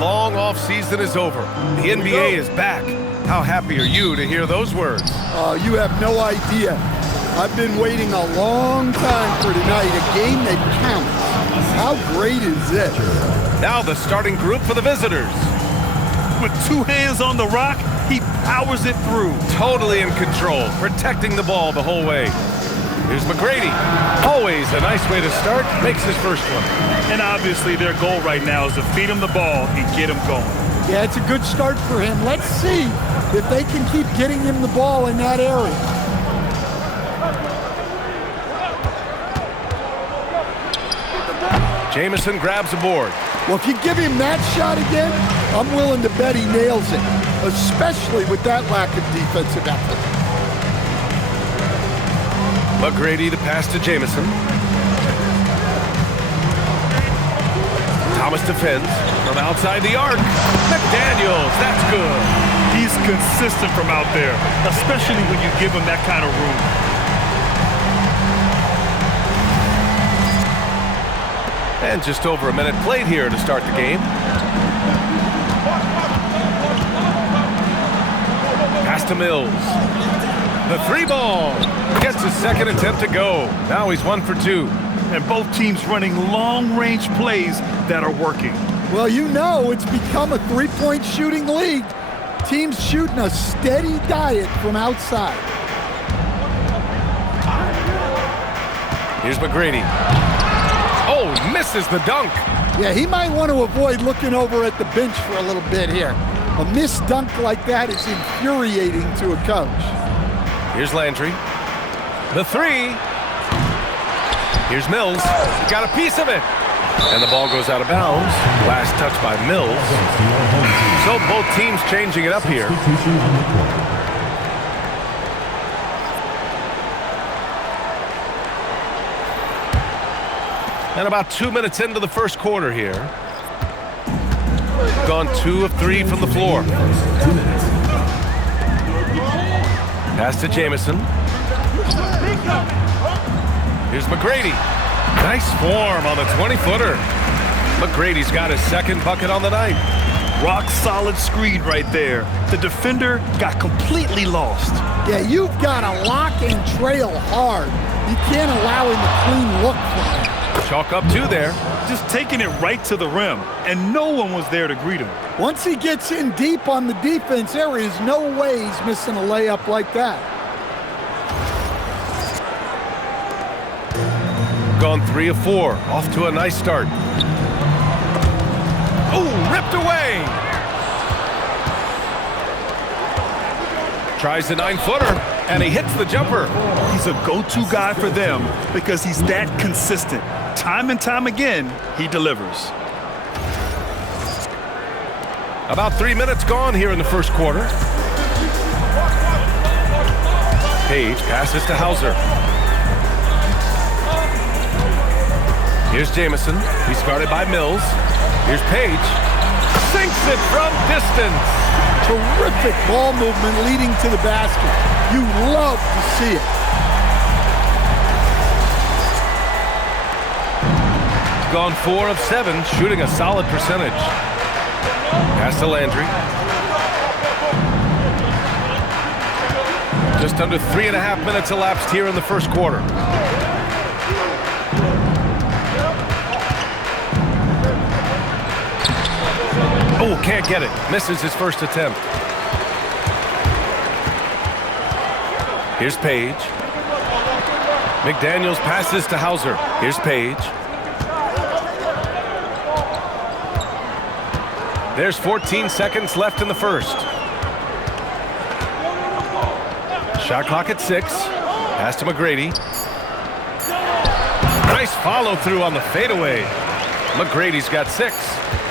long off-season is over. The NBA is back. How happy are you to hear those words? You have no idea. I've been waiting a long time for tonight, a game that counts. How great is this? Now the starting group for the visitors. With two hands on the rock, he powers it through. Totally in control, protecting the ball the whole way. Here's McGrady. Always a nice way to start. Makes his first one. And obviously their goal right now is to feed him the ball and get him going. Yeah, it's a good start for him. Let's see if they can keep getting him the ball in that area. Jamison grabs a board. Well, if you give him that shot again, I'm willing to bet he nails it, especially with that lack of defensive effort. McGrady to pass to Jamison. Thomas defends from outside the arc. McDaniels, that's good. He's consistent from out there, especially when you give him that kind of room. And just over a minute played here to start the game. Pass to Mills. The three ball. Gets his second attempt to go. Now he's 1 for 2. And both teams running long-range plays that are working. Well, you know it's become a three-point shooting league. Teams shooting a steady diet from outside. Here's McGrady. Oh, misses the dunk. Yeah, he might want to avoid looking over at the bench for a little bit here. A missed dunk like that is infuriating to a coach. Here's Landry. The three. Here's Mills. Got a piece of it. And the ball goes out of bounds. Last touch by Mills. So both teams changing it up here. And about 2 minutes into the first quarter here. Gone 2 of 3 from the floor. Pass to Jamison. Here's McGrady. Nice form on the 20-footer. McGrady's got his second bucket on the night. Rock-solid screen right there. The defender got completely lost. Yeah, you've got to lock and trail hard. You can't allow him a clean look from him. Chalk up 2 there. Just taking it right to the rim, and no one was there to greet him. Once he gets in deep on the defense, there is no way he's missing a layup like that. Gone 3 of 4. Off to a nice start. Oh, ripped away. Tries the 9-footer, and he hits the jumper. He's a go-to guy for them because he's that consistent. Time and time again, he delivers. About 3 minutes gone here in the first quarter. Page passes to Hauser. Here's Jamison. He's guarded by Mills. Here's Page. Sinks it from distance. Terrific ball movement leading to the basket. You love to see it. Gone 4 of 7, shooting a solid percentage. Pass to Landry. Just under 3.5 minutes elapsed here in the first quarter. Oh, can't get it. Misses his first attempt. Here's Page. McDaniels passes to Hauser. Here's Page. There's 14 seconds left in the first. Shot clock at 6. Pass to McGrady. Nice follow through on the fadeaway. McGrady's got 6.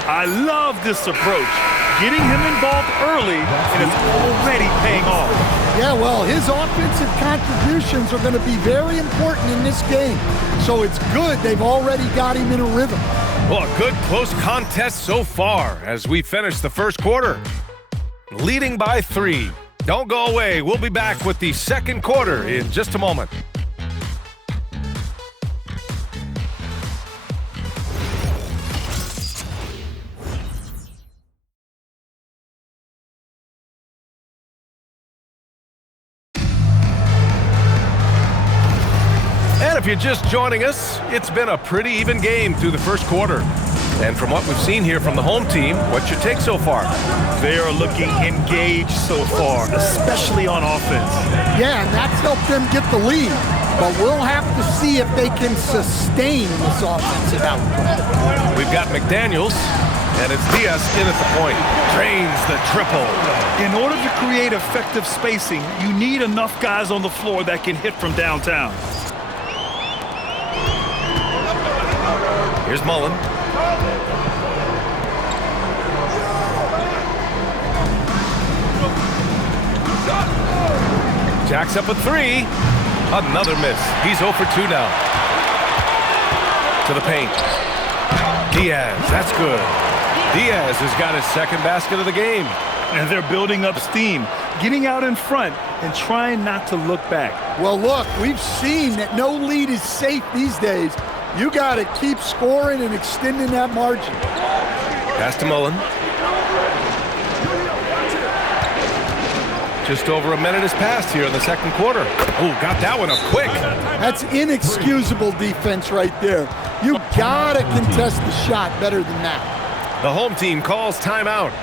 I love this approach. Getting him involved early, and it's already paying off. Yeah, well, his offensive contributions are going to be very important in this game. So it's good they've already got him in a rhythm. Well, a good close contest so far as we finish the first quarter. Leading by 3. Don't go away. We'll be back with the second quarter in just a moment. if you're just joining us, it's been a pretty even game through the first quarter. And from what we've seen here from the home team, what's your take so far? They are looking engaged so far, especially on offense. Yeah, and that's helped them get the lead. But we'll have to see if they can sustain this offensive output. We've got McDaniels, and it's Diaz in at the point. Drains the triple. In order to create effective spacing, you need enough guys on the floor that can hit from downtown. Here's Mullen. Jacks up a three. Another miss. He's 0 for 2 now. To the paint. Diaz, that's good. Diaz has got his second basket of the game. And they're building up steam, getting out in front and trying not to look back. Well, look, we've seen that no lead is safe these days. You got to keep scoring and extending that margin. Pass to Mullen. Just over a minute has passed here in the second quarter. Oh, got that one up quick. That's inexcusable defense right there. You got to contest the shot better than that. The home team calls timeout.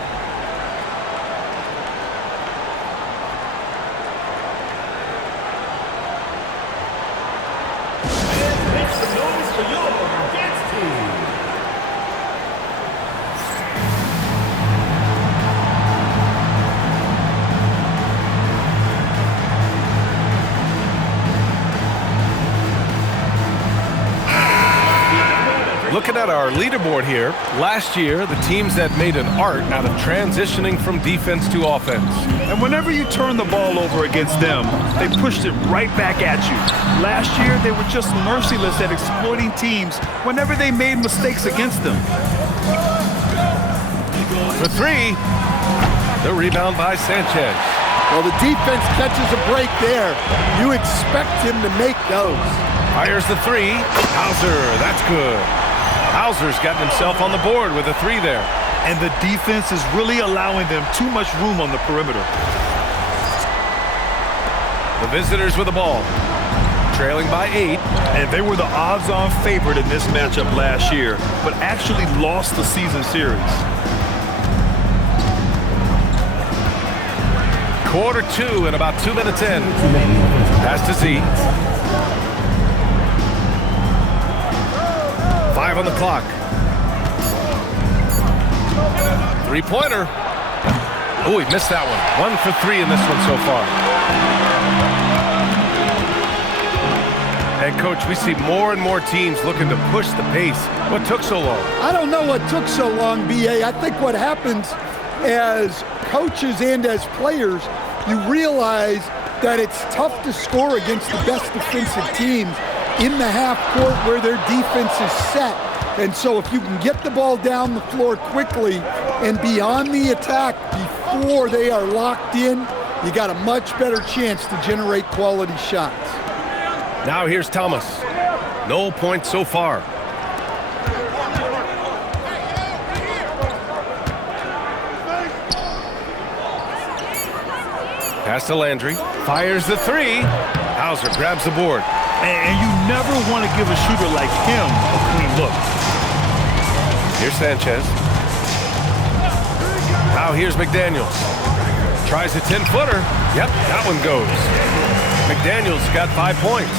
Looking at our leaderboard here, last year, the teams that made an art out of transitioning from defense to offense. And whenever you turn the ball over against them, they pushed it right back at you. Last year, they were just merciless at exploiting teams whenever they made mistakes against them. For three, the rebound by Sanchez. Well, the defense catches a break there. You expect him to make those. Fires the three. Hauser, that's good. Hauser's gotten himself on the board with a three there. And the defense is really allowing them too much room on the perimeter. The visitors with the ball. Trailing by 8. And they were the odds-on favorite in this matchup last year, but actually lost the season series. Quarter 2 and about 2 minutes in. Pass to Z. 5 on the clock. Three-pointer. Oh, he missed that one. 1 for 3 in this one so far. And, Coach, we see more and more teams looking to push the pace. What took so long? I don't know what took so long, B.A. I think what happens as coaches and as players, you realize that it's tough to score against the best defensive teams in the half court where their defense is set. And so if you can get the ball down the floor quickly and be on the attack before they are locked in, you got a much better chance to generate quality shots. Now here's Thomas. No points so far. Pass to Landry. Fires the three. Hauser grabs the board. And you never want to give a shooter like him a clean look. Here's Sanchez. Now here's McDaniels. Tries a 10-footer. Yep, that one goes. McDaniels got 5 points.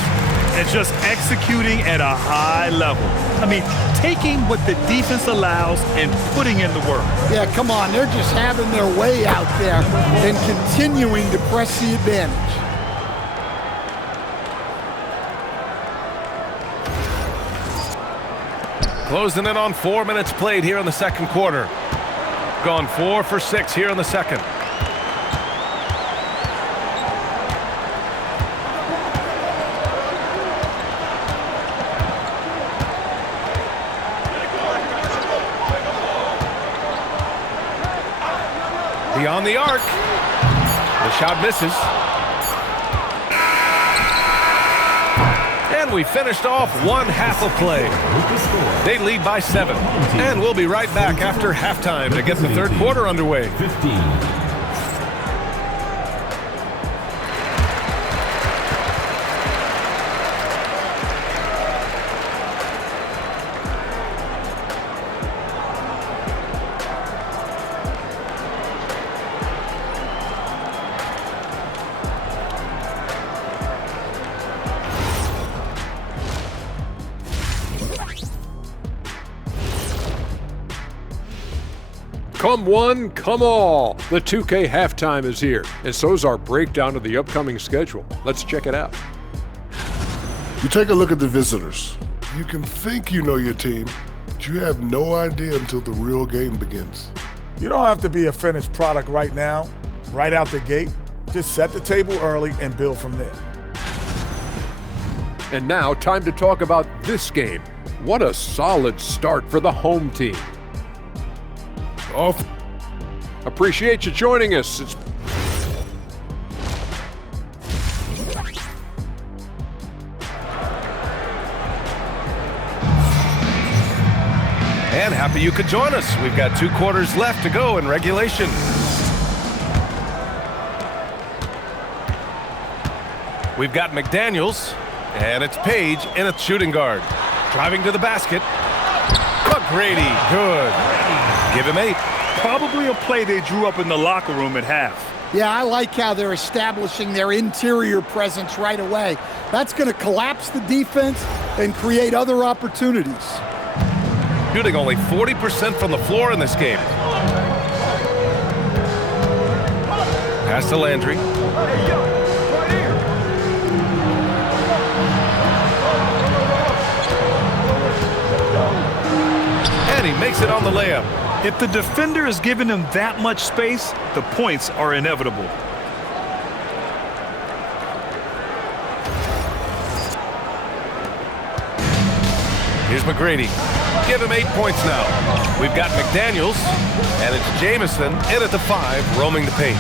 And just executing at a high level. I mean, taking what the defense allows and putting in the work. Yeah, come on. They're just having their way out there and continuing to press the advantage. Closing in on 4 minutes played here in the second quarter. Gone 4 for 6 here in the second. Beyond the arc. The shot misses. And we finished off one half of play. They lead by 7. And we'll be right back after halftime to get the third quarter underway. 15. Come one, come all. The 2K halftime is here, and so is our breakdown of the upcoming schedule. Let's check it out. You take a look at the visitors. You can think you know your team, but you have no idea until the real game begins. You don't have to be a finished product right now, right out the gate. Just set the table early and build from there. And now, time to talk about this game. What a solid start for the home team. Appreciate you joining us. And happy you could join us. We've got 2 quarters left to go in regulation. We've got McDaniels, and it's Page in at shooting guard. Driving to the basket. McGrady, good. Give him 8. Probably a play they drew up in the locker room at half. Yeah, I like how they're establishing their interior presence right away. That's going to collapse the defense and create other opportunities. Shooting only 40% from the floor in this game. Pass to Landry. And he makes it on the layup. If the defender is giving him that much space, the points are inevitable. Here's McGrady. Give him 8 points now. We've got McDaniels, and it's Jamison in at the 5, roaming the paint.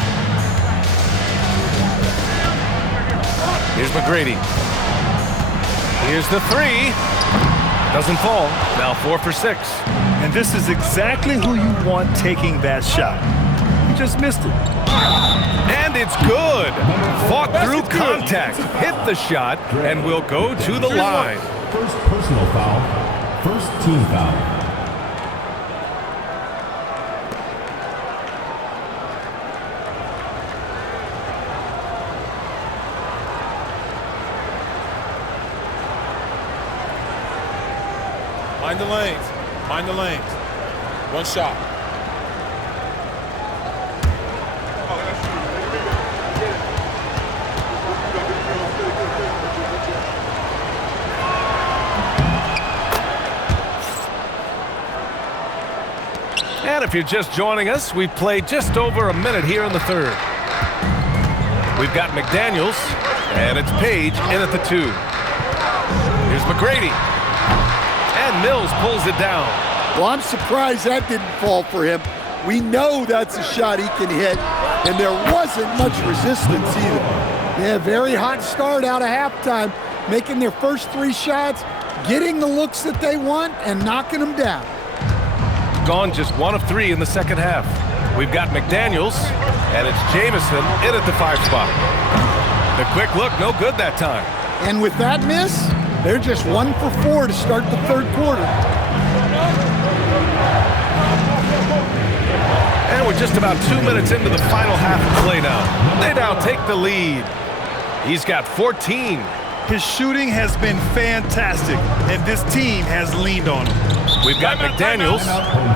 Here's McGrady. Here's the 3. Doesn't fall. Now 4 for 6. And this is exactly who you want taking that shot. He just missed it. And it's good. Fought through contact. Hit the shot, and will go to the line. First personal foul. First team foul. Mind the lanes. Mind the lanes. One shot. And if you're just joining us, we've played just over a minute here in the 3rd. We've got McDaniels, and it's Page in at the 2. Here's McGrady. And Mills pulls it down. Well, I'm surprised that didn't fall for him. We know that's a shot he can hit, and there wasn't much resistance either. Yeah, very hot start out of halftime, making their first 3 shots, getting the looks that they want, and knocking them down. Gone just 1 of 3 in the second half. We've got McDaniels, and it's Jamison in at the 5 spot. The quick look, no good that time. And with that miss, they're just 1 for 4 to start the 3rd quarter. And we're just about 2 minutes into the final half of play now. They now take the lead. He's got 14. His shooting has been fantastic, and this team has leaned on him. We've got McDaniels,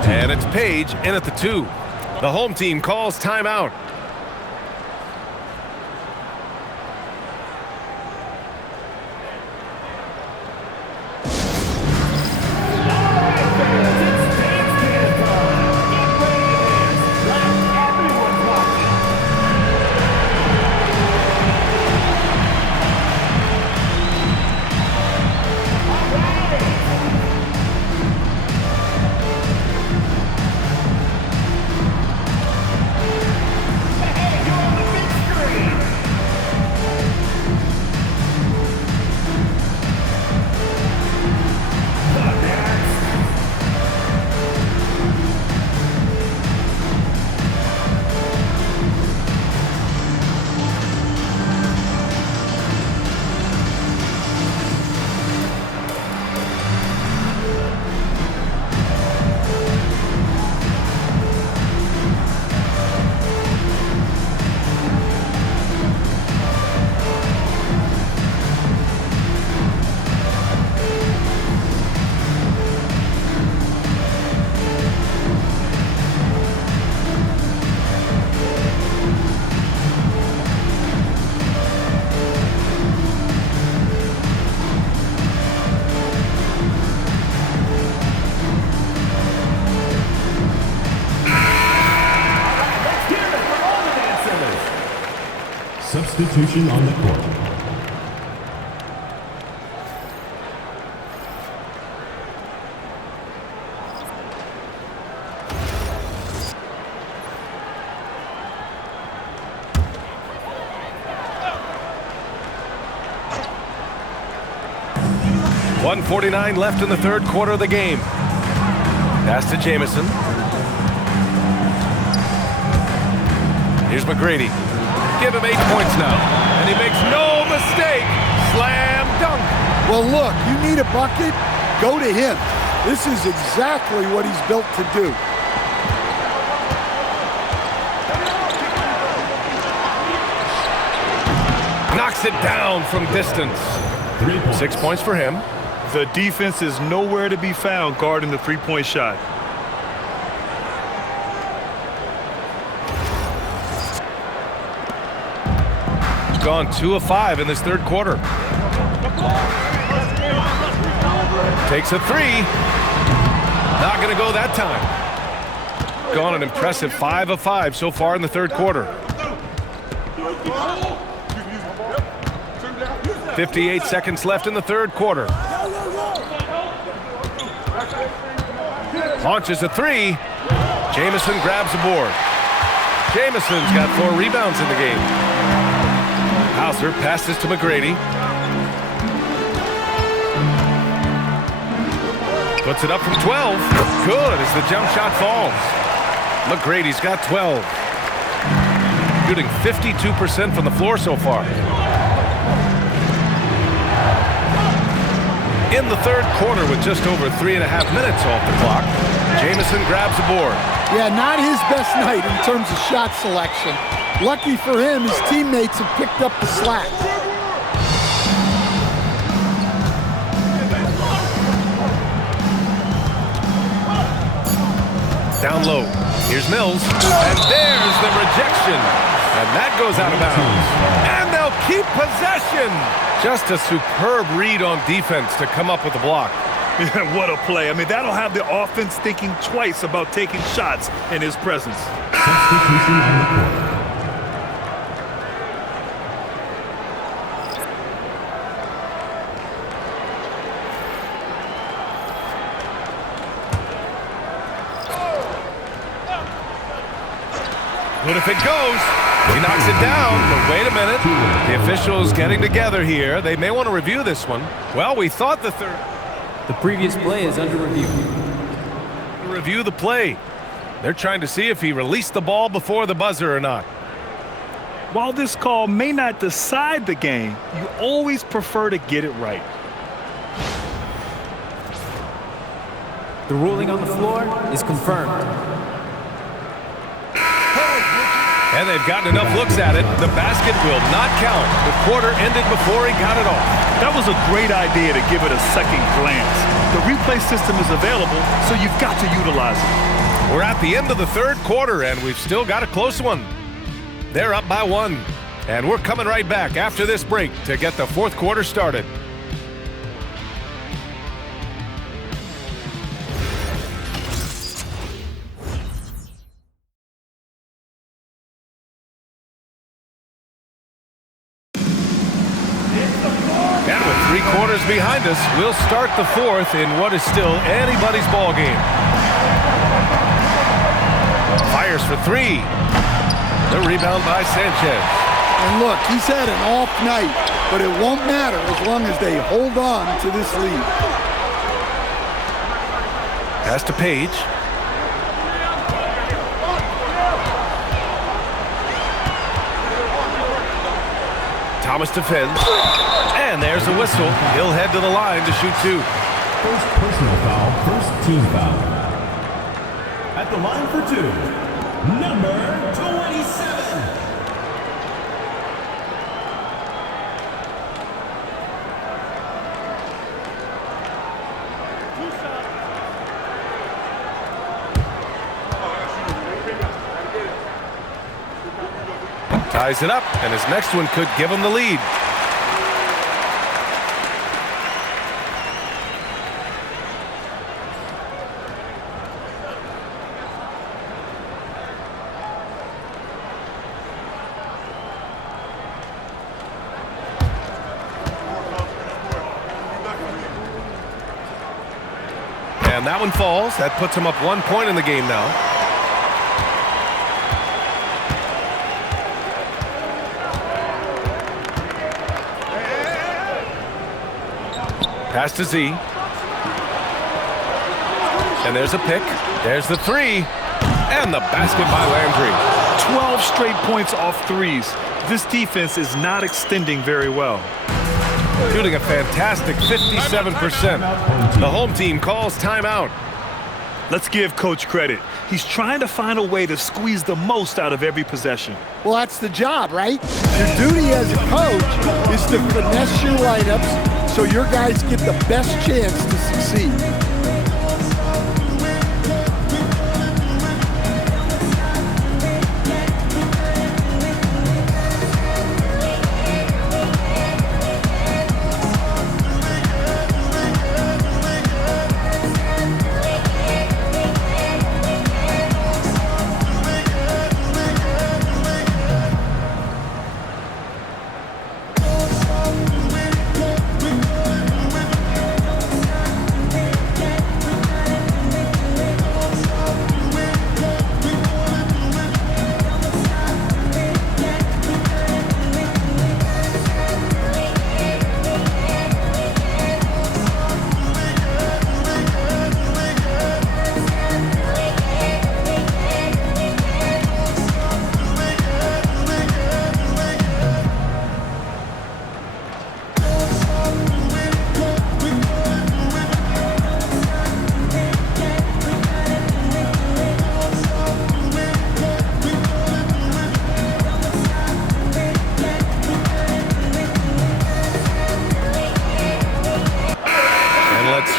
and it's Page in at the 2. The home team calls timeout. Substitution on the court. .149 left in the third quarter of the game. Pass to Jamison. Here's McGrady. Give him 8 points now. And he makes no mistake. Slam dunk. Well, look, you need a bucket, go to him. This is exactly what he's built to do. Knocks it down from distance. 6 points for him. The defense is nowhere to be found guarding the three-point shot. He's gone 2 of 5 in this third quarter. Takes a 3. Not going to go that time. Gone an impressive 5 of 5 so far in the third quarter. 58 seconds left in the third quarter. Launches a 3. Jamison grabs the board. Jamison's got 4 rebounds in the game. Hauser passes to McGrady. Puts it up from 12. Good as the jump shot falls. McGrady's got 12. Shooting 52% from the floor so far. In the third quarter with just over 3.5 minutes off the clock, Jamison grabs the board. Yeah, not his best night in terms of shot selection. Lucky for him, his teammates have picked up the slack. Down low. Here's Mills. And there's the rejection. And that goes out of bounds. And they'll keep possession. Just a superb read on defense to come up with the block. What a play. I mean, that'll have the offense thinking twice about taking shots in his presence. Substitution on the court. But if it goes, he knocks it down. But wait a minute. The officials getting together here. They may want to review this one. Well, we thought the third. The previous play is under review. Review the play. They're trying to see if he released the ball before the buzzer or not. While this call may not decide the game, you always prefer to get it right. The ruling on the floor is confirmed. And they've gotten enough looks at it. The basket will not count. The quarter ended before he got it off. That was a great idea to give it a second glance. The replay system is available, so you've got to utilize it. We're at the end of the third quarter, and we've still got a close one. They're up by 1. And we're coming right back after this break to get the fourth quarter started. Behind us, we'll start the fourth in what is still anybody's ball game. Fires for 3. The rebound by Sanchez. And look, he's had an off night, but it won't matter as long as they hold on to this lead. Pass to Page. Thomas defends. And there's a whistle. He'll head to the line to shoot 2. First personal foul, first team foul. At the line for 2, number 27. Ties it up, and his next one could give him the lead. And that one falls. That puts him up 1 point in the game now. Pass to Z. And there's a pick. There's the three. And the basket by Landry. 12 straight points off threes. This defense is not extending very well. Shooting a fantastic 57%. The home team calls timeout. Let's give Coach credit. He's trying to find a way to squeeze the most out of every possession. Well, that's the job, right? Your duty as a coach is to finesse your lineups so your guys get the best chance to succeed.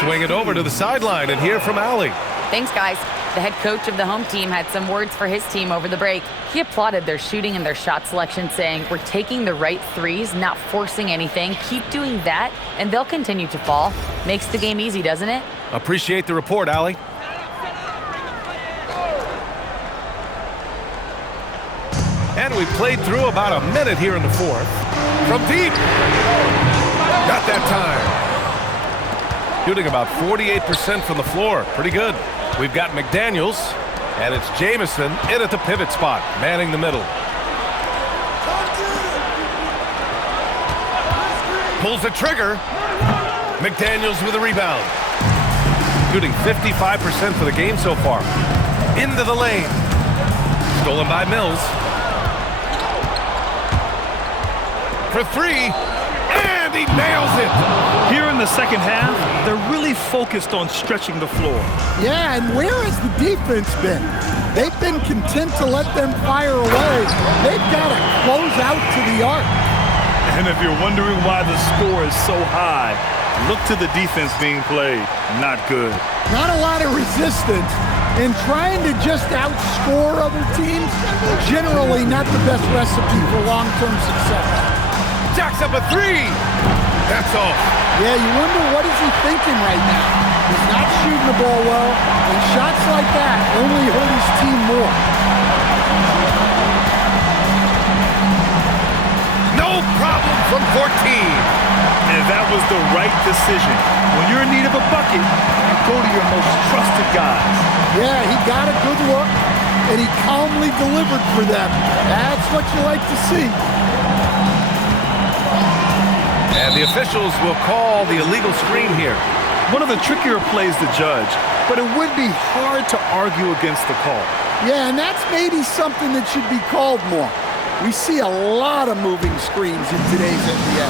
Swing it over to the sideline and hear from Allie. Thanks, guys. The head coach of the home team had some words for his team over the break. He applauded their shooting and their shot selection, saying, "We're taking the right threes, not forcing anything. Keep doing that, and they'll continue to fall." Makes the game easy, doesn't it? Appreciate the report, Allie. And we played through about a minute here in the fourth. From deep. Got that time. Shooting about 48% from the floor. Pretty good. We've got McDaniels, and it's Jamison in at the pivot spot, manning the middle. Pulls the trigger. McDaniels with a rebound. Shooting 55% for the game so far. Into the lane. Stolen by Mills. For three. And he nails it. Here in the second half, they're really focused on stretching the floor. Yeah, and where has the defense been? They've been content to let them fire away. They've got to close out to the arc. And if you're wondering why the score is so high, look to the defense being played. Not good. Not a lot of resistance. And trying to just outscore other teams, generally not the best recipe for long-term success. Jacks up a three. That's all. Yeah, you wonder what is he thinking right now. He's not shooting the ball well, and shots like that only hurt his team more. No problem from 14. And that was the right decision. When you're in need of a bucket, you go to your most trusted guys. Yeah, he got a good look, and he calmly delivered for them. That's what you like to see. And the officials will call the illegal screen here. One of the trickier plays to judge, but it would be hard to argue against the call. Yeah, and that's maybe something that should be called more. We see a lot of moving screens in today's NBA.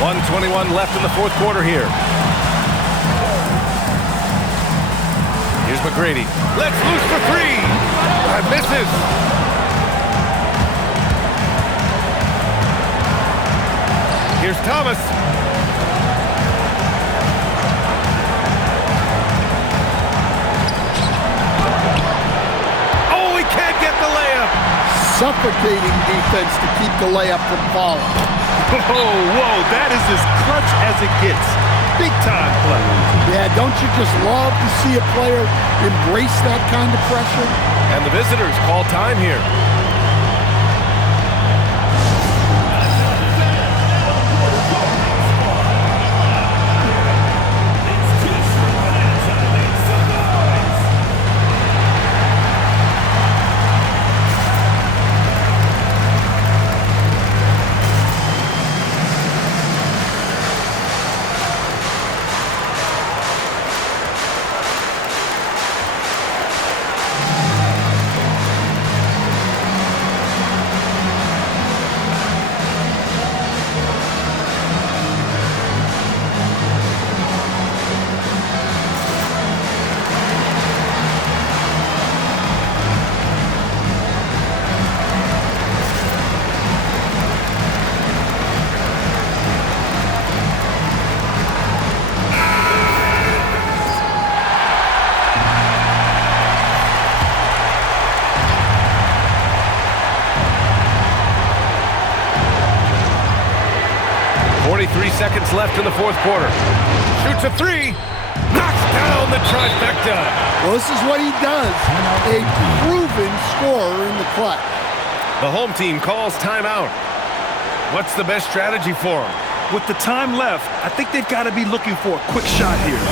1:21 left in the fourth quarter here. Here's McGrady. Let's loose for three. And misses. Here's Thomas. Oh, he can't get the layup. Suffocating defense to keep the layup from falling. Whoa, that is as clutch as it gets. Big time play. Yeah, don't you just love to see a player embrace that kind of pressure? And the visitors call time here. seconds left in the fourth quarter. Shoots a three. Knocks down the trifecta. Well, this is what he does. A proven scorer in the clutch. The home team calls timeout. What's the best strategy for them? With the time left, I think they've got to be looking for a quick shot here.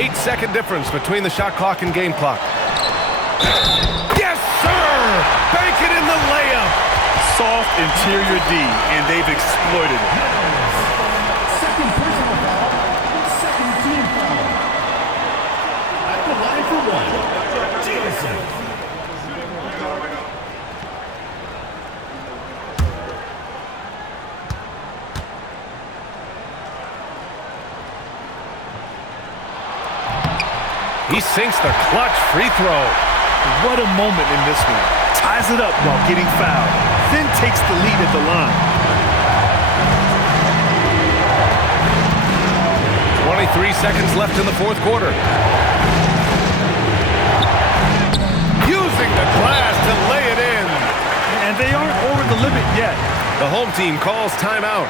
8-second difference between the shot clock and game clock. Yes, sir! Bank it in the layup. Soft interior D, and they've exploited it. Second personal foul, second team foul. At the line for one, Jameson. He sinks the clutch free throw. What a moment in this one. Ties it up while getting fouled. Then takes the lead at the line. 23 seconds left in the fourth quarter. Using the glass to lay it in. And they aren't over the limit yet. The home team calls timeout.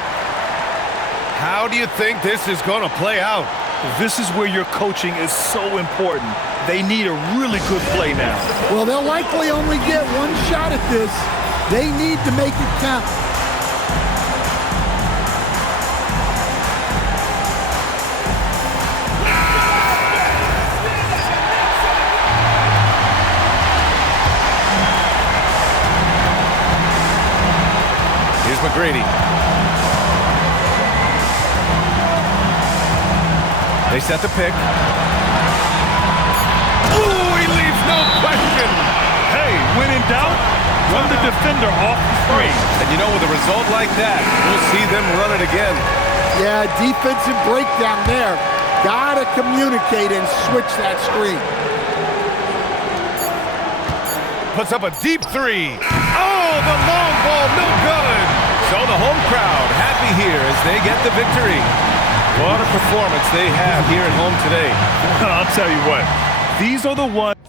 How do you think this is going to play out? This is where your coaching is so important. They need a really good play now. Well, they'll likely only get one shot at this. They need to make it count. Here's McGrady. They set the pick. Ooh, he leaves no question. Hey, when in doubt, run the defender off the screen. And you know, with a result like that, we'll see them run it again. Yeah, defensive breakdown there. Gotta communicate and switch that screen. Puts up a deep three. Oh, the long ball, no good. So the home crowd happy here as they get the victory. What a performance they have here at home today. I'll tell you what, these are the ones.